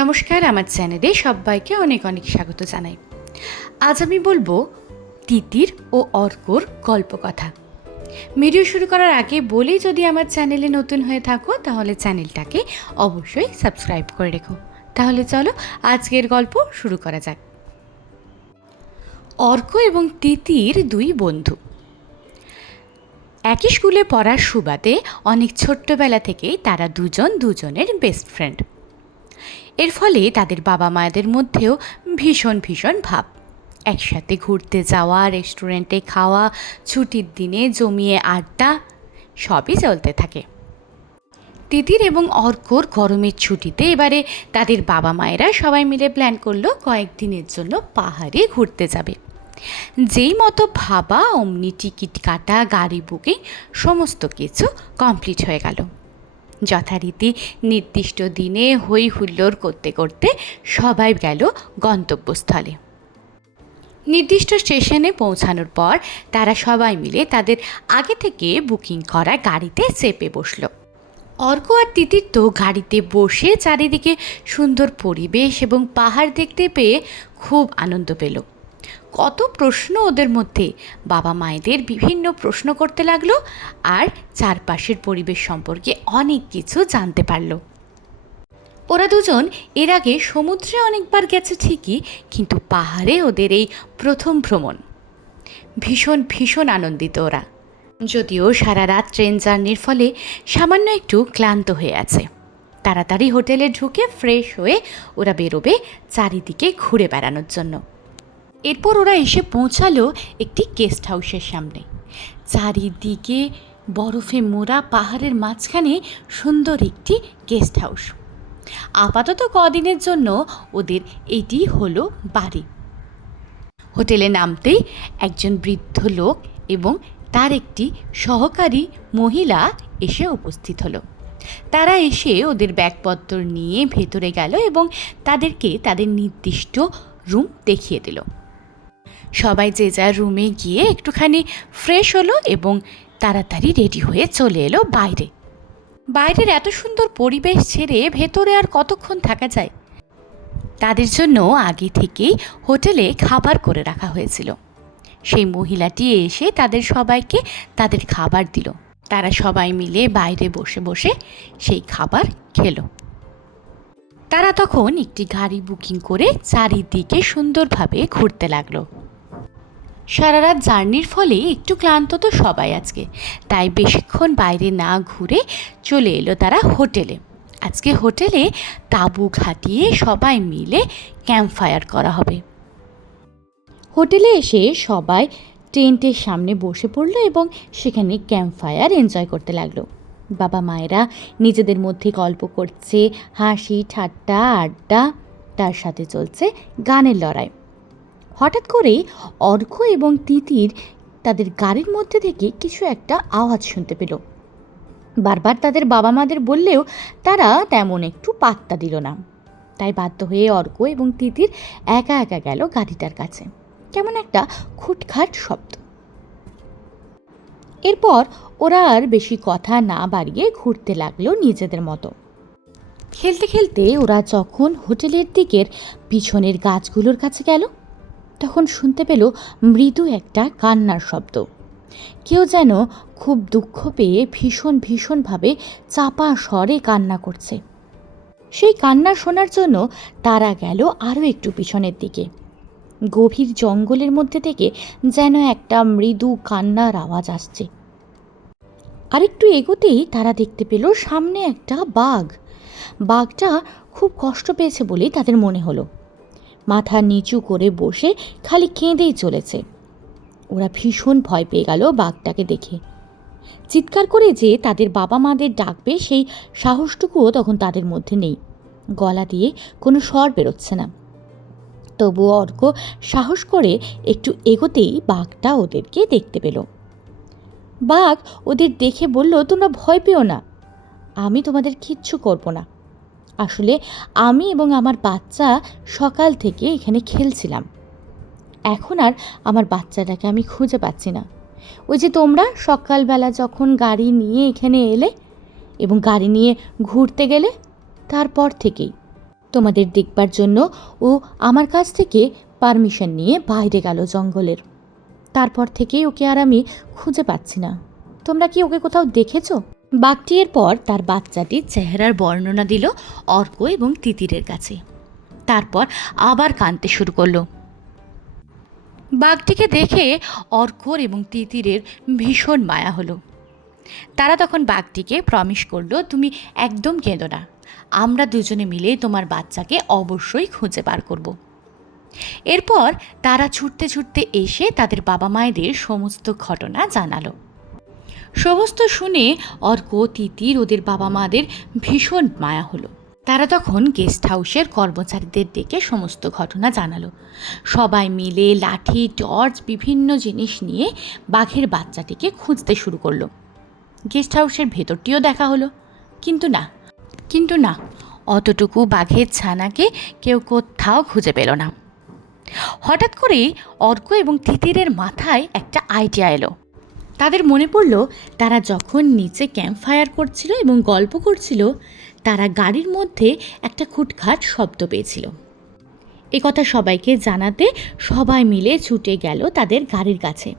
নমস্কার আমার চ্যানেলে সবাইকে অনেক অনেক স্বাগত জানাই। আজ আমি বলব তিতির ও অর্কর গল্পকথা। ভিডিও শুরু করার আগে বলেই যদি আমার চ্যানেলে নতুন হয়ে থাকো, তাহলে চ্যানেলটাকে অবশ্যই সাবস্ক্রাইব করে রেখো। তাহলে চলো আজকের গল্প শুরু করা যাক। অর্ক এবং তিতির দুই বন্ধু। একই স্কুলে পড়ার সুবাদে অনেক ছোট্টবেলা থেকেই তারা দুজন দুজনের বেস্ট ফ্রেন্ড এর ফলে তাদের বাবা মায়েদের মধ্যেও ভীষণ ভীষণ ভাব। একসাথে ঘুরতে যাওয়া, রেস্টুরেন্টে খাওয়া, ছুটির দিনে জমিয়ে আড্ডা, সবই চলতে থাকে। তিতির এবং অর্কর গরমের ছুটিতে এবারে তাদের বাবা মায়েরা সবাই মিলে প্ল্যান করল কয়েকদিনের জন্য পাহাড়ে ঘুরতে যাবে। যেই মতো ভাবা, অমনি টিকিট কাটা, গাড়ি বুকিং, সমস্ত কিছু কমপ্লিট হয়ে গেল। যথারীতি নির্দিষ্ট দিনে হই হুল্লোড় করতে করতে সবাই গেল গন্তব্যস্থলে। নির্দিষ্ট স্টেশনে পৌঁছানোর পর তারা সবাই মিলে তাদের আগে থেকে বুকিং করা গাড়িতে চেপে বসল। অর্ক আর তিতির তো গাড়িতে বসে চারিদিকে সুন্দর পরিবেশ এবং পাহাড় দেখতে পেয়ে খুব আনন্দ পেল। কত প্রশ্ন ওদের মধ্যে। বাবা মায়েদের বিভিন্ন প্রশ্ন করতে লাগল আর চারপাশের পরিবেশ সম্পর্কে অনেক কিছু জানতে পারল। ওরা দুজন এর আগে সমুদ্রে অনেকবার গেছে ঠিকই, কিন্তু পাহাড়ে ওদের এই প্রথম ভ্রমণ। ভীষণ ভীষণ আনন্দিত ওরা। যদিও সারা রাত ট্রেন জার্নির ফলে সামান্য একটু ক্লান্ত হয়ে আছে। তাড়াতাড়ি হোটেলে ঢুকে ফ্রেশ হয়ে ওরা বেরোবে চারিদিকে ঘুরে বেড়ানোর জন্য। এরপর ওরা এসে পৌঁছালো একটি গেস্ট হাউসের সামনে। চারিদিকে বরফে মোড়া পাহাড়ের মাঝখানে সুন্দর একটি গেস্ট হাউস। আপাতত কদিনের জন্য ওদের এটি হলো বাড়ি। হোটেলে নামতেই একজন বৃদ্ধ লোক এবং তার একটি সহকারী মহিলা এসে উপস্থিত হলো। তারা এসে ওদের ব্যাগপত্র নিয়ে ভেতরে গেল এবং তাদেরকে তাদের নির্দিষ্ট রুম দেখিয়ে দিল। সবাই যে যার রুমে গিয়ে একটুখানি ফ্রেশ হলো এবং তাড়াতাড়ি রেডি হয়ে চলে এলো বাইরে। বাইরের এত সুন্দর পরিবেশ ছেড়ে ভেতরে আর কতক্ষণ থাকা যায়? তাদের জন্য আগে থেকেই হোটেলে খাবার করে রাখা হয়েছিল। সেই মহিলাটি এসে তাদের সবাইকে তাদের খাবার দিল। তারা সবাই মিলে বাইরে বসে বসে সেই খাবার খেলো। তারা তখন একটি গাড়ি বুকিং করে চারিদিকে সুন্দরভাবে ঘুরতে লাগল। সারা রাত জার্নির ফলে একটু ক্লান্ত তো সবাই আজকে। তাই বেশিক্ষণ বাইরে না ঘুরে চলে এলো তারা হোটেলে। আজকে হোটেলে তাঁবু খাটিয়ে সবাই মিলে ক্যাম্প ফায়ার করা হবে। হোটেলে এসে সবাই টেন্টের সামনে বসে পড়ল এবং সেখানে ক্যাম্প ফায়ার এনজয় করতে লাগল। বাবা মায়েরা নিজেদের মধ্যে গল্প করছে, হাসি, ঠাট্টা, আড্ডা, তার সাথে চলছে গানের লড়াই। হঠাৎ করেই অর্ঘ্য এবং তিতির তাদের গাড়ির মধ্যে থেকে কিছু একটা আওয়াজ শুনতে পেল। বারবার তাদের বাবা মাদের বললেও তারা তেমন একটু পাত্তা দিল না। তাই বাধ্য হয়ে অর্ক এবং তিতির একা একা গেল গাড়িটার কাছে। কেমন একটা খুটখাট শব্দ। এরপর ওরা আর বেশি কথা না বাড়িয়ে ঘুরতে লাগল নিজেদের মতো। খেলতে খেলতে ওরা যখন হোটেলের দিকের পিছনের গাছগুলোর কাছে গেল তখন শুনতে পেল মৃদু একটা কান্নার শব্দ। কেউ যেন খুব দুঃখ পেয়ে ভীষণ ভীষণভাবে চাপা স্বরে কান্না করছে। সেই কান্না শোনার জন্য তারা গেল আরও একটু পিছনের দিকে। গভীর জঙ্গলের মধ্যে থেকে যেন একটা মৃদু কান্নার আওয়াজ আসছে। আরেকটু এগোতেই তারা দেখতে পেল সামনে একটা বাঘ। বাঘটা খুব কষ্ট পেয়েছে বলেই তাদের মনে হলো। মাথা নিচু করে বসে খালি কেঁদেই চলেছে। ওরা ভীষণ ভয় পেয়ে গেল বাঘটাকে দেখে। চিৎকার করে যে তাদের বাবা মাদের ডাকবে সেই সাহসটুকুও তখন তাদের মধ্যে নেই। গলা দিয়ে কোনো স্বর বেরোচ্ছে না। তবুও অর্ক সাহস করে একটু এগোতেই বাঘটা ওদেরকে দেখতে পেল। বাঘ ওদের দেখে বলল, তোমরা ভয় পেও না। আমি তোমাদের কিচ্ছু করব না। আসলে আমি এবং আমার বাচ্চা সকাল থেকে এখানে খেলছিলাম। এখন আর আমার বাচ্চাটাকে আমি খুঁজে পাচ্ছি না। ওই যে তোমরা সকালবেলা যখন গাড়ি নিয়ে এখানে এলে এবং গাড়ি নিয়ে ঘুরতে গেলে, তারপর থেকেই তোমাদের দেখবার জন্য ও আমার কাছ থেকে পারমিশন নিয়ে বাইরে গেল জঙ্গলের। তারপর থেকেই ওকে আর আমি খুঁজে পাচ্ছি না। তোমরা কি ওকে কোথাও দেখেছ? বাঘটি এরপর তার বাচ্চাটির চেহারার বর্ণনা দিল অর্ক এবং তিতিরের কাছে। তারপর আবার কাঁদতে শুরু করল। বাঘটিকে দেখে অর্কর এবং তিতিরের ভীষণ মায়া হলো। তারা তখন বাঘটিকে প্রমিস করল, তুমি একদম কেঁদো না। আমরা দুজনে মিলে তোমার বাচ্চাকে অবশ্যই খুঁজে বার করব। এরপর তারা ছুটতে ছুটতে এসে তাদের বাবা মায়েদের সমস্ত ঘটনা জানালো। সমস্ত শুনে অর্ক তিতির ওদের বাবা মাদের ভীষণ মায়া হলো। তারা তখন গেস্ট হাউসের কর্মচারীদের ডেকে সমস্ত ঘটনা জানালো। সবাই মিলে লাঠি, টর্চ, বিভিন্ন জিনিস নিয়ে বাঘের বাচ্চাটিকে খুঁজতে শুরু করল। গেস্ট হাউসের ভেতরটিও দেখা হলো। কিন্তু না কিন্তু না, অতটুকু বাঘের ছানাকে কেউ কোথাও খুঁজে পেল না। হঠাৎ করেই অর্ক এবং তিতিরের মাথায় একটা আইডিয়া এলো। তাদের মনে পড়ল, তারা যখন নিচে ক্যাম্প ফায়ার করছিল এবং গল্প করছিল, তারা গাড়ির মধ্যে একটা খুটখাট শব্দ পেয়েছিল। এ কথা সবাইকে জানাতে সবাই মিলে ছুটে গেল তাদের গাড়ির কাছে।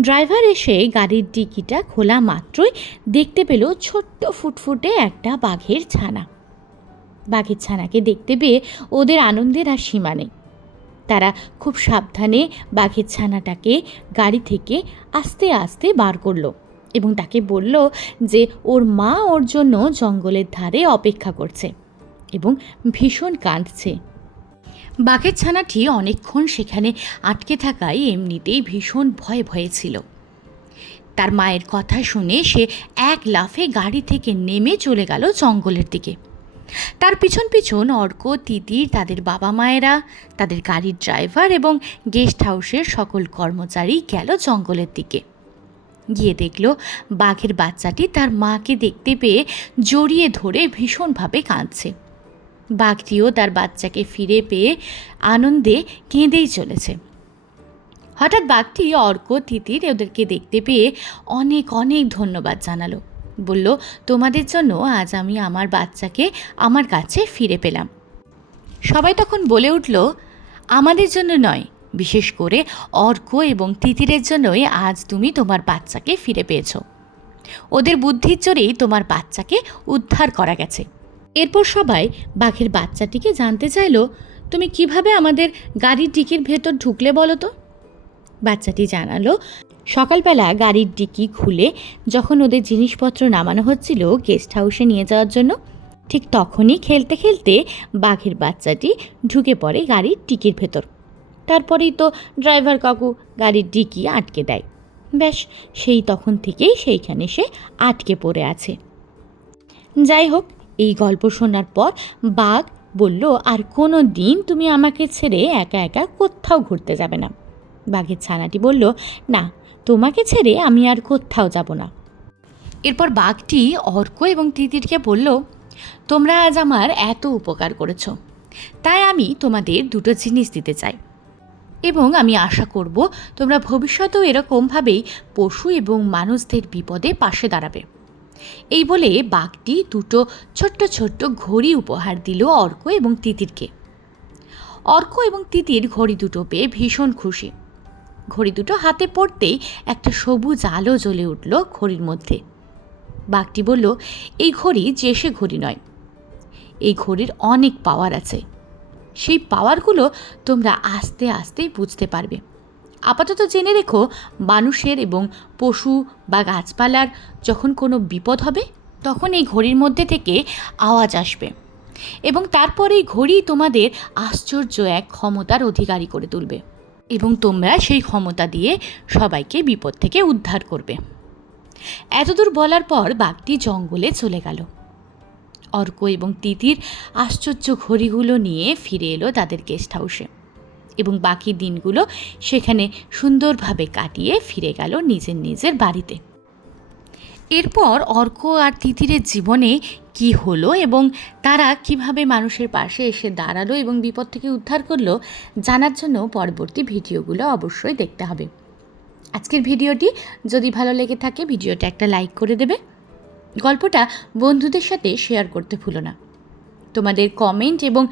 ড্রাইভার এসে গাড়ির ডিকিটা খোলা মাত্রই দেখতে পেল ছোট্ট ফুটফুটে একটা বাঘের ছানা। বাঘের ছানাকে দেখতে পেয়ে ওদের আনন্দের আর সীমা নেই। তারা খুব সাবধানে বাঘের ছানাটাকে গাড়ি থেকে আস্তে আস্তে বার করল এবং তাকে বলল যে ওর মা ওর জন্য জঙ্গলের ধারে অপেক্ষা করছে এবং ভীষণ কাঁদছে। বাঘের ছানাটি অনেকক্ষণ সেখানে আটকে থাকায় এমনিতেই ভীষণ ভয়ে ভয়ে ছিল। তার মায়ের কথা শুনে সে এক লাফে গাড়ি থেকে নেমে চলে গেল জঙ্গলের দিকে। তার পিছন পিছন অর্ক তিতির তাদের বাবা মায়েরা, তাদের গাড়ির ড্রাইভার এবং গেস্ট হাউসের সকল কর্মচারী গেল জঙ্গলের দিকে। গিয়ে দেখল বাঘের বাচ্চাটি তার মাকে দেখতে পেয়ে জড়িয়ে ধরে ভীষণভাবে কাঁদছে। বাঘটিও তার বাচ্চাকে ফিরে পেয়ে আনন্দে কেঁদেই চলেছে। হঠাৎ বাঘটি অর্ক, তিতির ওদেরকে দেখতে পেয়ে অনেক অনেক ধন্যবাদ জানালো। বলল, তোমাদের জন্য আজ আমি আমার বাচ্চাকে আমার কাছে ফিরে পেলাম। সবাই তখন বলে উঠল, আমাদের জন্য নয়, বিশেষ করে অর্ক এবং তিতিরের জন্যই আজ তুমি তোমার বাচ্চাকে ফিরে পেয়েছ। ওদের বুদ্ধির জোরেই তোমার বাচ্চাকে উদ্ধার করা গেছে। এরপর সবাই বাঘের বাচ্চাটিকে জানতে চাইলো, তুমি কীভাবে আমাদের গাড়ির ডিকির ভেতর ঢুকলে বলো তো? বাচ্চাটি জানালো সকালবেলা গাড়ির ডিকি খুলে যখন ওদের জিনিসপত্র নামানো হচ্ছিল গেস্ট হাউসে নিয়ে যাওয়ার জন্য, ঠিক তখনই খেলতে খেলতে বাঘের বাচ্চাটি ঢুকে পড়ে গাড়ির ডিকির ভেতর। তারপরেই তো ড্রাইভার কাকু গাড়ির ডিকি আটকে দেয়। ব্যাস, সেই তখন থেকেই সেইখানে সে আটকে পড়ে আছে। যাই হোক, এই গল্প শোনার পর বাঘ বলল, আর কোনো দিন তুমি আমাকে ছেড়ে একা একা কোথাও ঘুরতে যাবে না। বাঘের ছানাটি বলল, না তোমাকে ছেড়ে আমি আর কোথাও যাব না। এরপর বাঘটি অর্ক এবং তিতিরকে বলল, তোমরা আজ আমার এত উপকার করেছ। তাই আমি তোমাদের দুটো জিনিস দিতে চাই। এবং আমি আশা করব তোমরা ভবিষ্যতেও এরকমভাবেই পশু এবং মানুষদের বিপদে পাশে দাঁড়াবে এই বলে বাঘটি দুটো ছোট্ট ছোট্ট ঘড়ি উপহার দিল অর্ক এবং তিতিরকে। অর্ক এবং তিতির ঘড়ি দুটো পেয়ে ভীষণ খুশি। ঘড়ি দুটো হাতে পড়তেই একটা সবুজ আলো জ্বলে উঠল ঘড়ির মধ্যে। বাঘটি বলল, এই ঘড়ি যে সে ঘড়ি নয়। এই ঘড়ির অনেক পাওয়ার আছে। সেই পাওয়ারগুলো তোমরা আস্তে আস্তে বুঝতে পারবে। আপাতত জেনে রেখো, মানুষের এবং পশু বা গাছপালার যখন কোনো বিপদ হবে, তখন এই ঘড়ির মধ্যে থেকে আওয়াজ আসবে এবং তারপর এই ঘড়ি তোমাদের আশ্চর্য এক ক্ষমতার অধিকারী করে তুলবে। এবং তোমরা সেই ক্ষমতা দিয়ে সবাইকে বিপদ থেকে উদ্ধার করবে। এতদূর বলার পর বাঘটি জঙ্গলে চলে গেল। অর্ক এবং তিতির আশ্চর্য ঘড়িগুলো নিয়ে ফিরে এলো তাদের গেস্ট হাউসে এবং বাকি দিনগুলো সেখানে সুন্দরভাবে কাটিয়ে ফিরে গেল নিজের নিজের বাড়িতে। এরপর অর্ক আর তিতিরের জীবনে কি হলো এবং তারা কীভাবে মানুষের পাশে এসে দাঁড়াল এবং বিপদ থেকে উদ্ধার করল, জানার জন্য পরবর্তী ভিডিওগুলো অবশ্যই দেখতে হবে। আজকের ভিডিওটি যদি ভালো লেগে থাকে ভিডিওটা একটা লাইক করে দেবে। গল্পটা বন্ধুদের সাথে শেয়ার করতে ভুলো না। তোমাদের কমেন্ট এবং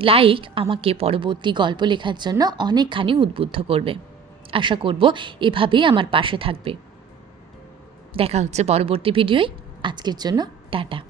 লাইক আমাকে পরবর্তী গল্প লেখার জন্য অনেকখানি উদ্বুদ্ধ করবে। আশা করব এভাবেই আমার পাশে থাকবে। দেখা হচ্ছে পরবর্তী ভিডিওয়। আজকের জন্য টাটা।